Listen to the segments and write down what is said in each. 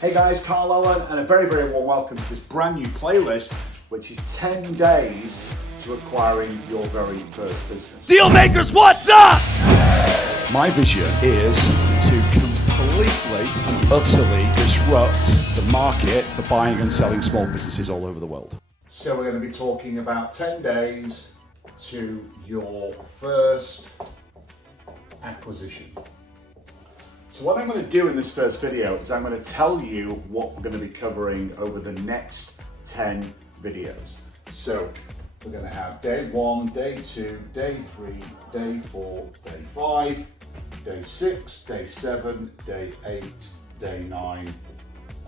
Hey guys, Carl Allen, and a very, very warm welcome to this brand new playlist, which is 10 days to acquiring your very first business. Dealmakers, what's up? My vision is to completely and utterly disrupt the market for buying and selling small businesses all over the world. So we're going to be talking about 10 days to your first acquisition. So what I'm going to do in this first video is I'm going to tell you what we're going to be covering over the next 10 videos. So we're going to have day 1, day 2, day 3, day 4, day 5, day 6, day 7, day 8, day 9,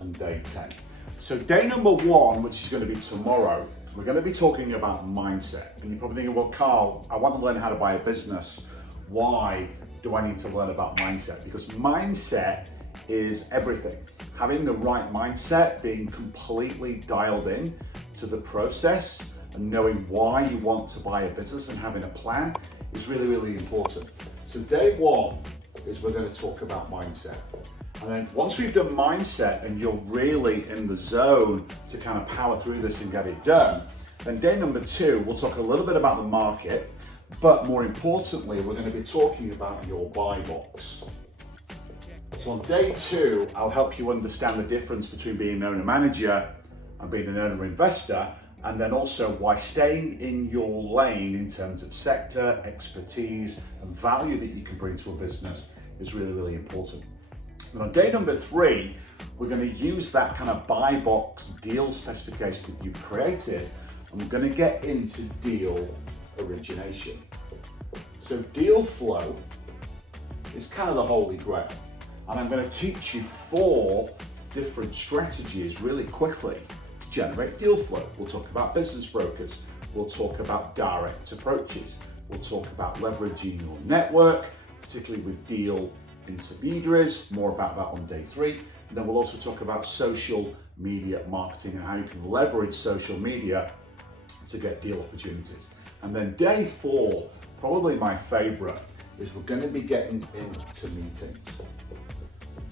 and day 10. So day number 1, which is going to be tomorrow, we're going to be talking about mindset. And you're probably thinking, well, Carl, I want to learn how to buy a business. Why do I need to learn about mindset? Because mindset is everything. Having the right mindset, being completely dialed in to the process and knowing why you want to buy a business and having a plan is really, really important. So day 1 is we're going to talk about mindset. And then once we've done mindset and you're really in the zone to kind of power through this and get it done, then day number 2, we'll talk a little bit about the market, but more importantly, we're going to be talking about your buy box. So on day 2, I'll help you understand the difference between being an owner-manager and being an owner-investor, and then also why staying in your lane in terms of sector, expertise, and value that you can bring to a business is really, really important. And on day number 3, we're going to use that kind of buy box deal specification that you've created, and we're going to get into deal origination. So deal flow is kind of the holy grail, and I'm going to teach you 4 different strategies really quickly to generate deal flow. We'll talk about business brokers, we'll talk about direct approaches, we'll talk about leveraging your network, particularly with deal intermediaries, more about that on day 3, and then we'll also talk about social media marketing and how you can leverage social media to get deal opportunities. And then day 4, probably my favorite, is we're going to be getting into meetings.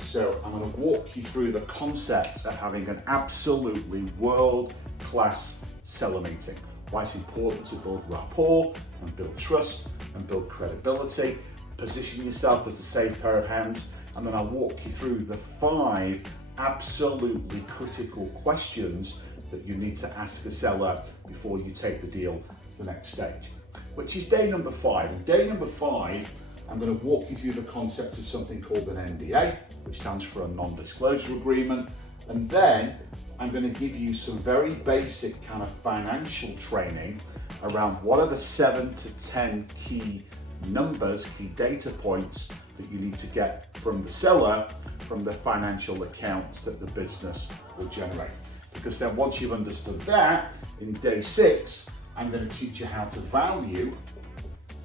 So I'm going to walk you through the concept of having an absolutely world-class seller meeting. Why it's important to build rapport and build trust and build credibility, position yourself as a safe pair of hands, and then I'll walk you through the 5 absolutely critical questions that you need to ask a seller before you take the deal to the next stage, which is day number 5. And day number 5, I'm going to walk you through the concept of something called an NDA, which stands for a non-disclosure agreement. And then I'm going to give you some very basic kind of financial training around what are the 7 to 10 key numbers, key data points that you need to get from the seller, from the financial accounts that the business will generate. Because then once you've understood that, in day 6, I'm going to teach you how to value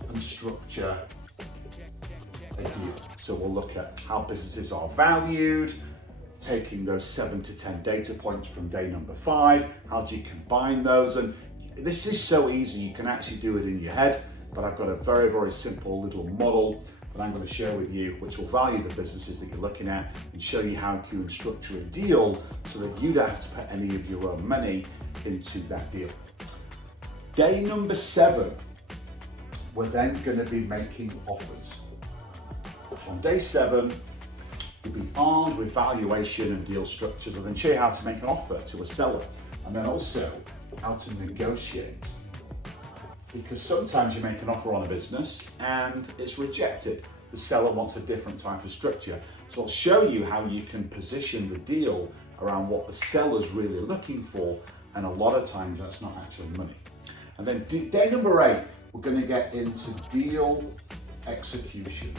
and structure a deal. So we'll look at how businesses are valued, taking those 7 to 10 data points from day number 5, how do you combine those? And this is so easy, you can actually do it in your head, but I've got a very, very simple little model that I'm going to share with you, which will value the businesses that you're looking at and show you how you can structure a deal so that you don't have to put any of your own money into that deal. Day number 7, we're then going to be making offers. So on day 7, you'll be armed with valuation and deal structures. I'll then show you how to make an offer to a seller and then also how to negotiate. Because sometimes you make an offer on a business and it's rejected. The seller wants a different type of structure. So I'll show you how you can position the deal around what the seller's really looking for, and a lot of times that's not actually money. And then day number 8, we're going to get into deal execution.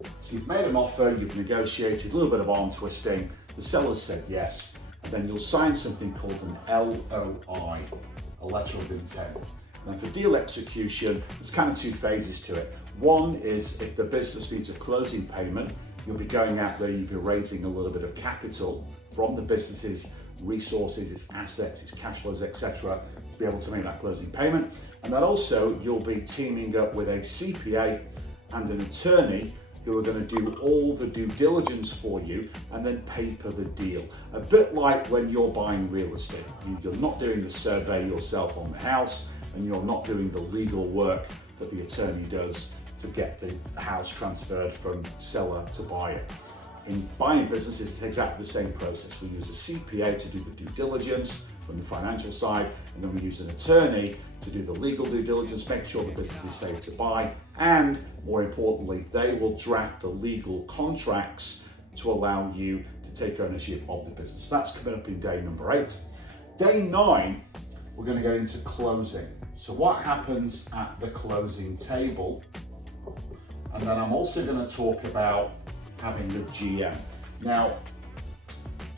So you've made an offer, you've negotiated, a little bit of arm twisting, the seller said yes, and then you'll sign something called an LOI, a letter of intent. And for deal execution, there's kind of 2 phases to it. One is if the business needs a closing payment, you'll be going out there, you'll be raising a little bit of capital from the business's resources, its assets, its cash flows, etc., to be able to make that closing payment. And then also you'll be teaming up with a CPA and an attorney who are going to do all the due diligence for you and then paper the deal. A bit like when you're buying real estate. You're not doing the survey yourself on the house, and you're not doing the legal work that the attorney does to get the house transferred from seller to buyer. In buying businesses, it's exactly the same process. We use a CPA to do the due diligence from the financial side, and then we use an attorney to do the legal due diligence, make sure the business is safe to buy, and more importantly, they will draft the legal contracts to allow you to take ownership of the business. That's coming up in day number 8. Day 9, we're going to go into closing. So what happens at the closing table? And then I'm also going to talk about having the GM. Now,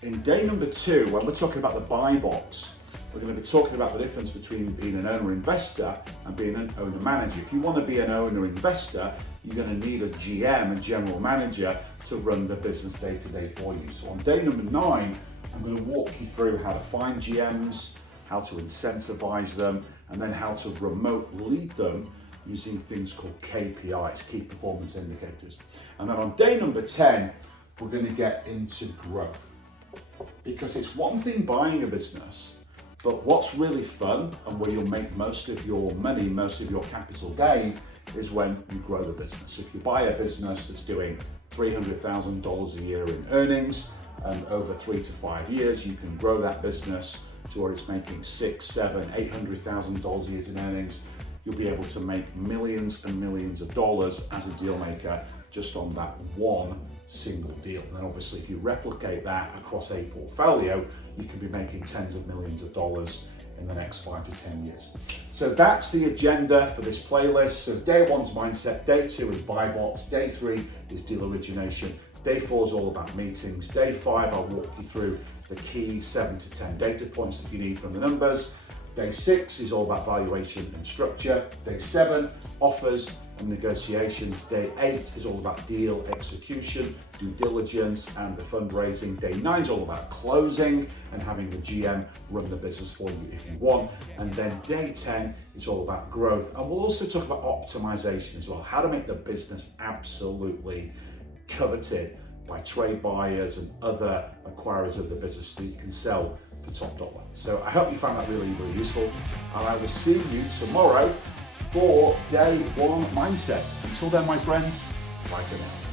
in day number 2, when we're talking about the buy box, we're going to be talking about the difference between being an owner-investor and being an owner-manager. If you want to be an owner-investor, you're going to need a GM, a general manager, to run the business day-to-day for you. So on day number 9, I'm going to walk you through how to find GMs, how to incentivize them, and then how to remote lead them using things called KPIs, key performance indicators. And then on day number 10, we're going to get into growth. Because it's one thing buying a business, but what's really fun and where you'll make most of your money, most of your capital gain, is when you grow the business. So if you buy a business that's doing $300,000 a year in earnings, and over 3 to 5 years, you can grow that business to where it's making $600,000, $700,000, $800,000 a year in earnings. You'll be able to make millions and millions of dollars as a deal maker just on that one single deal. And then obviously if you replicate that across a portfolio, you can be making tens of millions of dollars in the next 5 to 10 years. So that's the agenda for this playlist. So day 1's mindset, day 2 is buy box, day 3 is deal origination, day 4 is all about meetings, day 5 I'll walk you through the key 7 to 10 data points that you need from the numbers. Day 6 is all about valuation and structure. Day 7, offers and negotiations. Day 8 is all about deal execution, due diligence, and the fundraising. Day 9 is all about closing and having the GM run the business for you if you want. And then day 10 is all about growth. And we'll also talk about optimization as well, how to make the business absolutely coveted by trade buyers and other acquirers of the business so that you can sell for top dollar. So I hope you found that really, really useful, and I will see you tomorrow for day 1 mindset. Until then, my friends, bye for now.